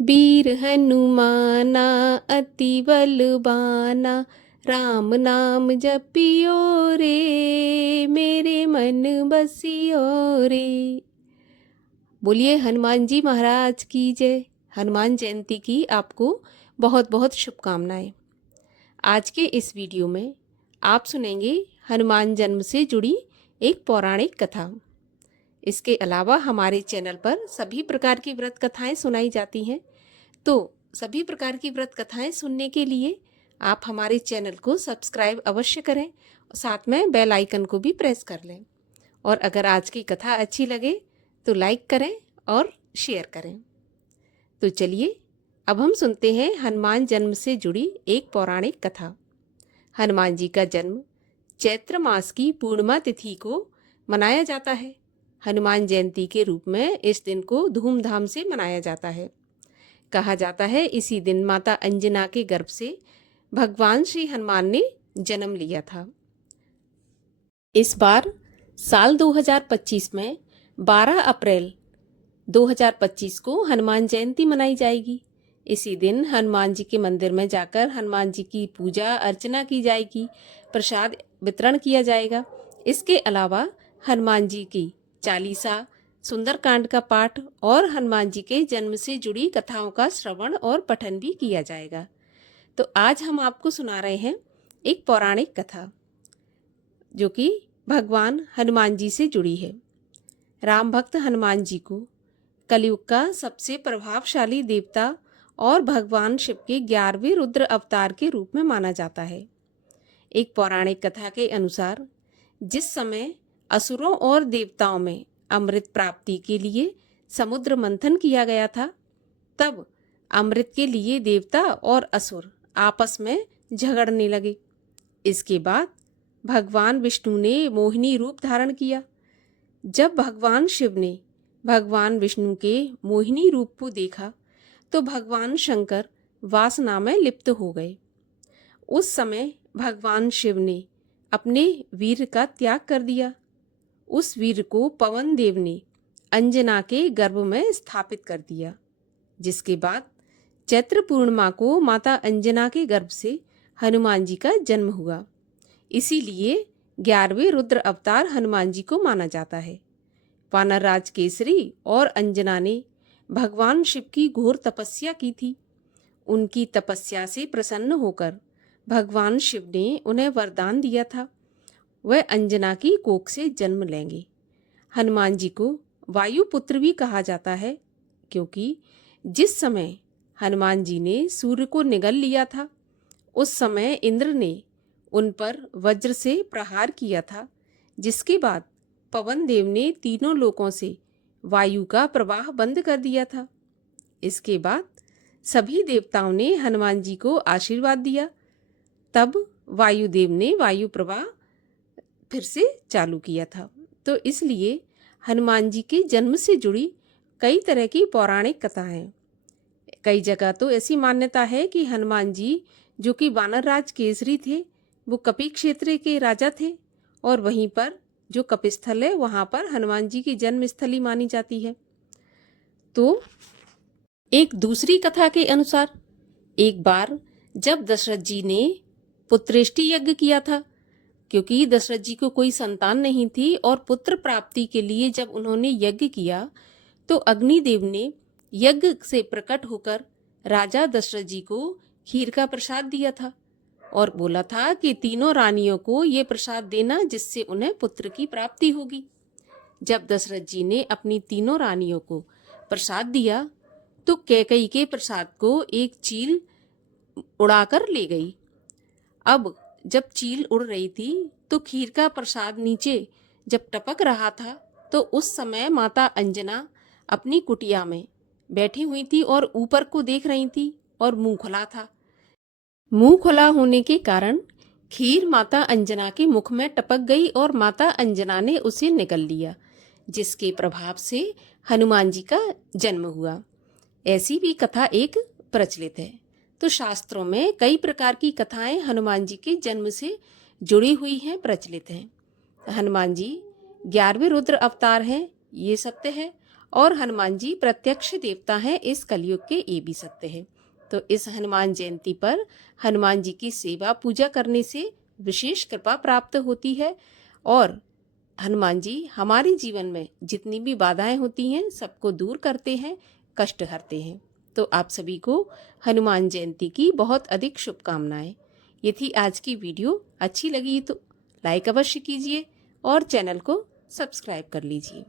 वीर हनुमाना अति बलवाना, राम नाम जपियो रे, मेरे मन बसियो रे। बोलिए हनुमान जी महाराज की जय। हनुमान जयंती की आपको बहुत बहुत शुभकामनाएं। आज के इस वीडियो में आप सुनेंगे हनुमान जन्म से जुड़ी एक पौराणिक कथा। इसके अलावा हमारे चैनल पर सभी प्रकार की व्रत कथाएं सुनाई जाती हैं। तो सभी प्रकार की व्रत कथाएं सुनने के लिए आप हमारे चैनल को सब्सक्राइब अवश्य करें, साथ में बेल आइकन को भी प्रेस कर लें। और अगर आज की कथा अच्छी लगे तो लाइक करें और शेयर करें। तो चलिए अब हम सुनते हैं हनुमान जन्म से जुड़ी एक पौराणिक कथा। हनुमान जी का जन्म चैत्र मास की पूर्णिमा तिथि को मनाया जाता है। हनुमान जयंती के रूप में इस दिन को धूमधाम से मनाया जाता है। कहा जाता है इसी दिन माता अंजना के गर्भ से भगवान श्री हनुमान ने जन्म लिया था। इस बार साल 2025 में 12 अप्रैल 2025 को हनुमान जयंती मनाई जाएगी। इसी दिन हनुमान जी के मंदिर में जाकर हनुमान जी की पूजा अर्चना की जाएगी, प्रसाद वितरण किया जाएगा। इसके अलावा हनुमान जी की चालीसा, सुंदरकांड का पाठ और हनुमान जी के जन्म से जुड़ी कथाओं का श्रवण और पठन भी किया जाएगा। तो आज हम आपको सुना रहे हैं एक पौराणिक कथा जो कि भगवान हनुमान जी से जुड़ी है। राम भक्त हनुमान जी को कलयुग का सबसे प्रभावशाली देवता और भगवान शिव के 11वें रुद्र अवतार के रूप में माना जाता है। एक पौराणिक कथा के अनुसार जिस समय असुरों और देवताओं में अमृत प्राप्ति के लिए समुद्र मंथन किया गया था, तब अमृत के लिए देवता और असुर आपस में झगड़ने लगे। इसके बाद भगवान विष्णु ने मोहिनी रूप धारण किया। जब भगवान शिव ने भगवान विष्णु के मोहिनी रूप को देखा तो भगवान शंकर वासना में लिप्त हो गए। उस समय भगवान शिव ने अपने वीर का त्याग कर दिया। उस वीर को पवन देव ने अंजना के गर्भ में स्थापित कर दिया, जिसके बाद चैत्र पूर्णिमा को माता अंजना के गर्भ से हनुमान जी का जन्म हुआ। इसीलिए 11वें रुद्र अवतार हनुमान जी को माना जाता है। वानरराज केसरी और अंजना ने भगवान शिव की घोर तपस्या की थी। उनकी तपस्या से प्रसन्न होकर भगवान शिव ने उन्हें वरदान दिया था, वह अंजना की कोख से जन्म लेंगे। हनुमान जी को वायुपुत्र भी कहा जाता है, क्योंकि जिस समय हनुमान जी ने सूर्य को निगल लिया था, उस समय इंद्र ने उन पर वज्र से प्रहार किया था, जिसके बाद पवन देव ने तीनों लोकों से वायु का प्रवाह बंद कर दिया था। इसके बाद सभी देवताओं ने हनुमान जी को आशीर्वाद दिया। तब वायुदेव ने वायु प्रवाह फिर से चालू किया था। तो इसलिए हनुमान जी के जन्म से जुड़ी कई तरह की पौराणिक कथाएं हैं। कई जगह तो ऐसी मान्यता है कि हनुमान जी जो कि वानरराज केसरी थे, वो कपि क्षेत्र के राजा थे, और वहीं पर जो कपिस्थल है वहां पर हनुमान जी की जन्म स्थली मानी जाती है। तो एक दूसरी कथा के अनुसार एक बार जब दशरथ जी ने पुत्रेष्टि यज्ञ किया था, क्योंकि दशरथ जी को कोई संतान नहीं थी, और पुत्र प्राप्ति के लिए जब उन्होंने यज्ञ किया तो अग्निदेव ने यज्ञ से प्रकट होकर राजा दशरथ जी को खीर का प्रसाद दिया था और बोला था कि तीनों रानियों को ये प्रसाद देना, जिससे उन्हें पुत्र की प्राप्ति होगी। जब दशरथ जी ने अपनी तीनों रानियों को प्रसाद दिया तो कैकेयी के प्रसाद को एक चील उड़ाकर ले गई। अब जब चील उड़ रही थी तो खीर का प्रसाद नीचे जब टपक रहा था, तो उस समय माता अंजना अपनी कुटिया में बैठी हुई थी और ऊपर को देख रही थी और मुंह खुला था। मुंह खुला होने के कारण खीर माता अंजना के मुख में टपक गई और माता अंजना ने उसे निगल लिया, जिसके प्रभाव से हनुमान जी का जन्म हुआ। ऐसी भी कथा एक प्रचलित है। तो शास्त्रों में कई प्रकार की कथाएं हनुमान जी के जन्म से जुड़ी हुई हैं, प्रचलित हैं। हनुमान जी 11वें रुद्र अवतार हैं, ये सत्य है। और हनुमान जी प्रत्यक्ष देवता हैं, इस कलयुग के, ये भी सत्य है। तो इस हनुमान जयंती पर हनुमान जी की सेवा पूजा करने से विशेष कृपा प्राप्त होती है और हनुमान जी हमारे जीवन में जितनी भी बाधाएं होती हैं सबको दूर करते हैं, कष्ट हरते हैं। तो आप सभी को हनुमान जयंती की बहुत अधिक शुभकामनाएं। ये थी आज की वीडियो। अच्छी लगी तो लाइक अवश्य कीजिए और चैनल को सब्सक्राइब कर लीजिए।